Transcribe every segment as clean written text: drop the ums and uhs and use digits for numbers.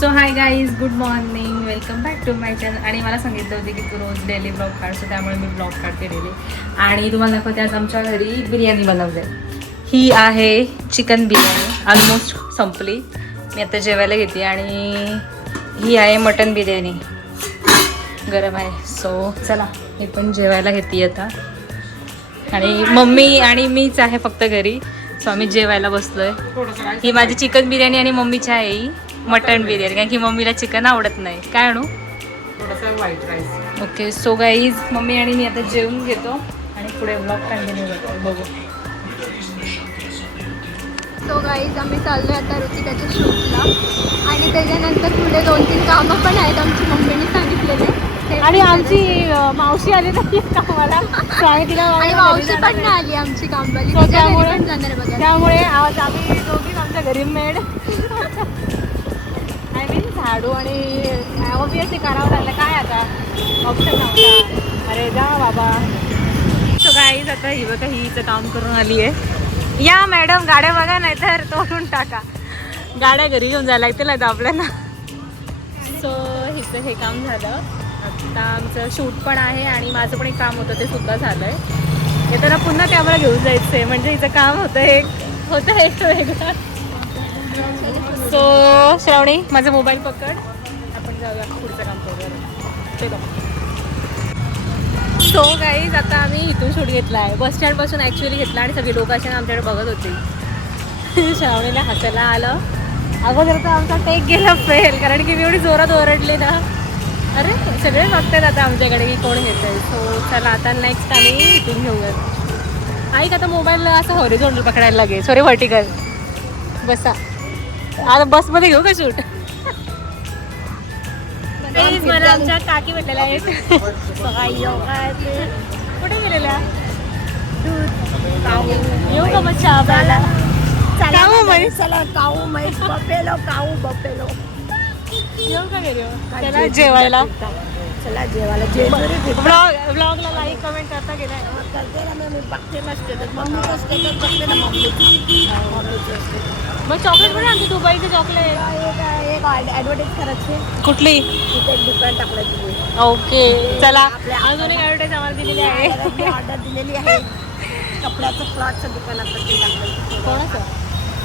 So hi guys, good morning, welcome back to my channel. आणि मला सांगितलं होते की तू रोज डेली ब्लॉग काढतो, त्यामुळे मी ब्लॉग काढते डेली. आणि तुम्हाला दाखवते आज आमच्या घरी बिर्याणी बनवली आहे. ही आहे चिकन बिर्याणी, ऑलमोस्ट संपली. मी आता जेवायला घेते. आणि ही आहे मटन बिर्याणी, गरम आहे. सो चला, मी पण जेवायला घेते आता. आणि मम्मी आणि मीच आहे फक्त घरी. सो आम्ही जेवायला बसलोय. ही माझी चिकन बिर्याणी आणि मम्मीची आहे ही मटन बिर्याणी, कारण की मम्मीला चिकन आवडत नाही. काय आणू? थोडासा white rice. Okay. So guys, mummy आणि मी आता जेवून घेतो आणि पुढे ब्लॉग कंटिन्यू करतो. बघू. सो गाईज, आम्ही चाललो आहे आता ऋतिकाच्या शूटला. आणि त्याच्यानंतर पुढे 2-3 कामं पण आहेत आमची मम्मीने सांगितलेले. आणि आमची मावशी आली नाही कामाला, आणि मावशी पण नाही आली आमची कामवाली, तिच्या घरी पण जाणार आहे बघा. त्यामुळे आज आम्ही दोघीच आमच्या घरी मेड आय मीन झाडू आणि ऑब्वियसली करावं लागलं. काय आता ऑप्शन नव्हता. अरे जा बाबा. सो गाईज, आता ही बघा, हिचं काम करून आली आहे. या मॅडम, गाड्या बघा, नाही तर तोडून टाका. गाड्या घरी घेऊन जायला लागतील आता आपल्याला. सो हिचं हे काम झालं. आता आमचं शूट पण आहे आणि माझं पण एक काम होतं, ते सुद्धा झालं आहे. येताना पुन्हा कॅमेरा घेऊन जायचं आहे, म्हणजे हिचं काम होतं एक वेगळं. सो श्रावणी, माझा मोबाईल पकड, आपण जाऊया पुढचं काम करूया. सो गाईज, आता आम्ही इथून शूट घेतला आहे, बस स्टँडपासून ॲक्च्युली घेतला. आणि सगळी लोक असे आमच्याकडे बघत होती. श्रावणीला हसायला आलं. अगोदर तर आमचा टेक गेला फेल, कारण की मी एवढी जोरात ओरडली ना. अरे सगळे बघतात आता आमच्याकडे की कोण घेतंय. सो चला, आता नेक्स्ट आम्ही इथून घेऊया. ऐक, आता मोबाईल असं हॉरिझॉन्टल पकडायला लागेल, सॉरी व्हर्टिकल. बसा, आता बसमध्ये घेऊ का शूट? मला आमच्या काकी भेटलेल्या आहेत. कुठे गेलेल्या? येऊ का मग चहा प्यायला? येऊ का गेलो? चला जेवायला. ब्लॉगला लाईक कमेंट करता गेलाय. मग चॉकलेट पण आणते, दुबईचे चॉकलेट. ॲडव्हर्टाईज करायची कुठली? दुकान टाकलं. ओके, चला. अजून एक ॲडव्हर्टाईज आम्हाला दिलेली आहे. ऑर्डर दिलेली आहे. कपड्याचं फ्लॉटचं दुकान आपण ते टाकलं. कोणाचं?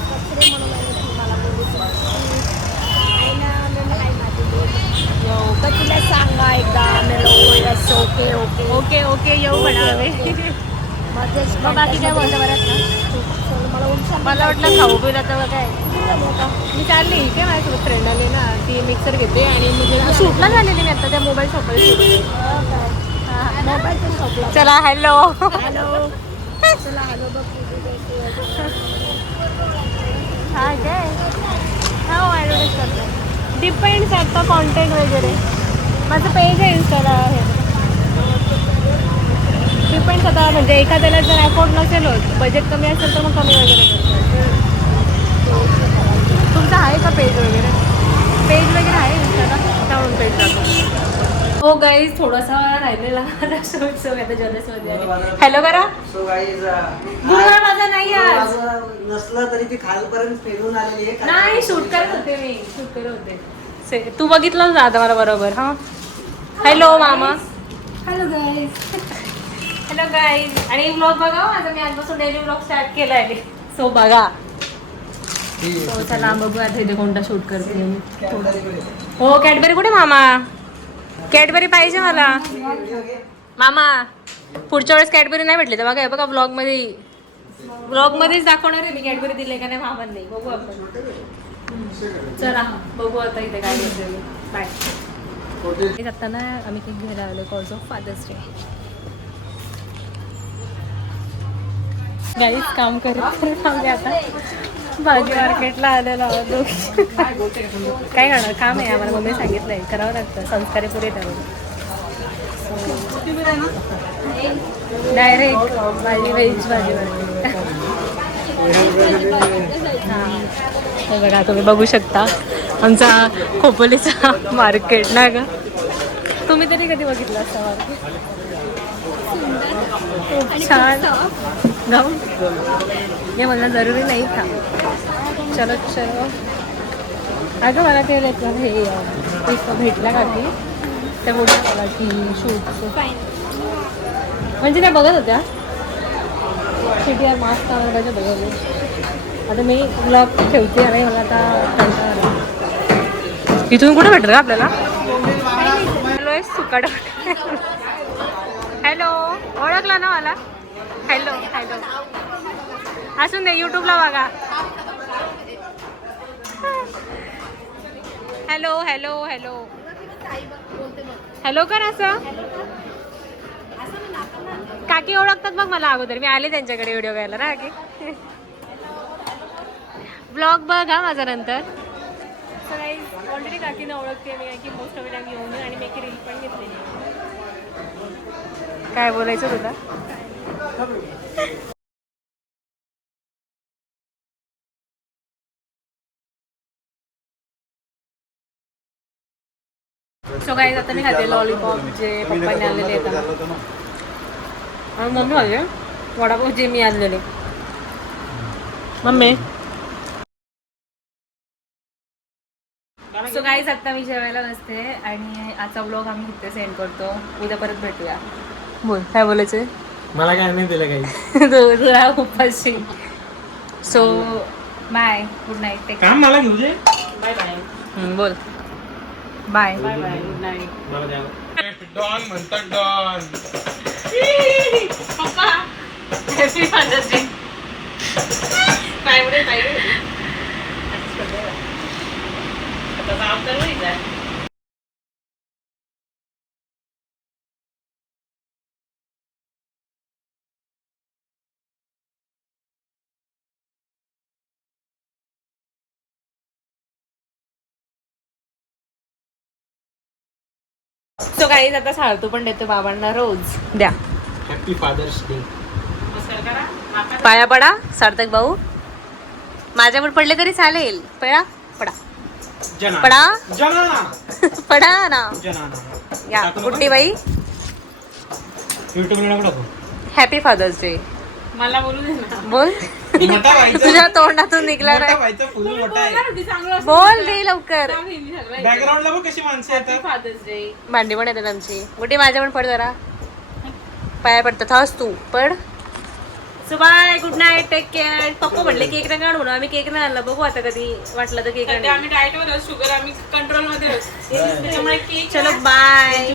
कपडे म्हणून आहे तुम्हाला तिला सांगा एकदा ओके ओके ओके ओके, येऊ म्हणावे. मग बाकी काय बोलतं बरं ना? मला वाटलं खाऊ पिऊ जातं काय. मी चालली काय, माझ्यासोबत फ्रेंड आली ना, ती मिक्सर घेते. आणि म्हणजे शूटला झालेली मी आता त्या मोबाईल शॉपला. चला, हॅलो हॅलो. चला हॅलो बघ. हा काय, हो ॲडव्हर्टाईज करतो. डिपेंड्स आता कॉन्टेंट वगैरे. माझं पेज आहे इन्स्टाला आहे. डिपेंड्स आता, म्हणजे एखाद्याला जर अफोर्ड नसेल होत, बजेट कमी असेल तर मग कमी वगैरे करतो. तुमचं आहे का पेज वगैरे? पेज वगैरे आहे इन्स्टाला, त्यामुळे पेज जातो. हो गाईज, थोडासा राहिलेला आता जॉनसमध्ये. हॅलो करा. गुरुवार माझा नाही आज. नसलं तरी ती खालपर्यंत फिरून आलेली आहे. नाही, शूट करत होते मी, शूट करत होते. तू बघितलं ना आता मला बरोबर. हां, हॅलो मामा. Hello guys. Hello guys. आणि व्लॉग बघा माझा, मी आजपासून डेली व्लॉग स्टार्ट केला आहे. सो बघा. सो चला बघू आता इथे कोणता शूट करते. हो, कॅडबरी कुठे मामा? कॅडबरी पाहिजे मला. मामा, पुढच्या वेळेस कॅडबरी नाही भेटली तर बघा, बघा ब्लॉगमध्येच दाखवणार आहे मी कॅडबरी दिले का नाही मामा. नाही, बघू आपण. चला बघू आता इथे काय घेतलं. बाय. आता ना आम्ही केक घ्यायला आलो कॉज ऑफ फादर्स डे. गाईच काम करत आम्ही आता भाजी मार्केटला आलेलो आहोत. काय करणार, काम आहे आम्हाला, मम्मी सांगितलंय करावं लागतं, संस्कारी पुरे त्यावर. डायरेक्ट भाजी, व्हेज भाजी मार्केट. हां, बघा, तुम्ही बघू शकता आमचा खोपोलीचा मार्केट ना ग. तुम्ही तरी कधी बघितलं असं मार्केट? खूप छान. जाऊ हे मला जरुरी नाही था. चलो चलो. अगं मला ते हे एक भेटला का की त्या बोलल्या मला की शूट म्हणजे त्या बघत होत्या सिटी मास्क आवडायच्या बघवले. आता मी ब्लॉग ठेवते आणि मला आता कंटाळा आला. इथून कुठे भेटत का आपल्याला? हॅलो सुकाड. हॅलो ओळखला ना मला? हॅलो हॅलो असून दे यूट्यूबला बघा. हॅलो हॅलो हॅलो हॅलो कर असं. काकी ओळखतात बघ मला अगोदर. मी आले त्यांच्याकडे व्हिडिओ घ्यायला ना की. ब्लॉग बघ हा माझा नंतर. ऑलरेडी काकीनं ओळखते मी की मोस्ट ऑफ टाइम घेऊन आणि मी एक रील पण घेतलेली. काय बोलायचं तुला? सो गाईज आता मी खाते लॉलीपॉप जे पप्पांनी आणलेले येतात आणि मम्मी खाते वडापाव जे मी आणलेले. मम्मी सो गाईज आता मी जेवायला बसते आणि आजचा व्लॉग आम्ही इथे सेंड करतो. उद्या परत भेटूया. बोल काय बोलायचंय? मला काय नाही दिलं काही. तुला उपाशी. So bye good night. Take काम मला घेऊ दे. Bye bye. बोल bye bye bye good night. मला द्या. डॉन म्हणतात डॉन. पप्पा हॅपी फादर्स डे. काय बोले काय आता काम करू. सो काही आता साळतू पण देतो बाबांना रोज. द्या हॅपी फादर्स डे. पाया पडा सार्थक भाऊ. माझ्यावर पडले तरी चालेल. पडा पडा पडा पडा ना. या गुड्डी बाई. Happy father's day. मला बोलू दे ना. बोल. तुझ्या तोंडातून निघला नाही. बोल रे लवकर. बॅकग्राऊंडला बघ कशी माणसं येतात. भांडी पण येतात आमची. गुड्डी माझ्या पण पड जरा. पाया पडतात हास तू पड. So bye good night. Take care. पप्पा म्हटले केक नाही काढू ना. आम्ही केक नाही आणला. बघू आता कधी वाटलं तर केक. आम्ही डाएट मध्ये शुगर आम्ही कंट्रोल मध्ये. चलो बाय.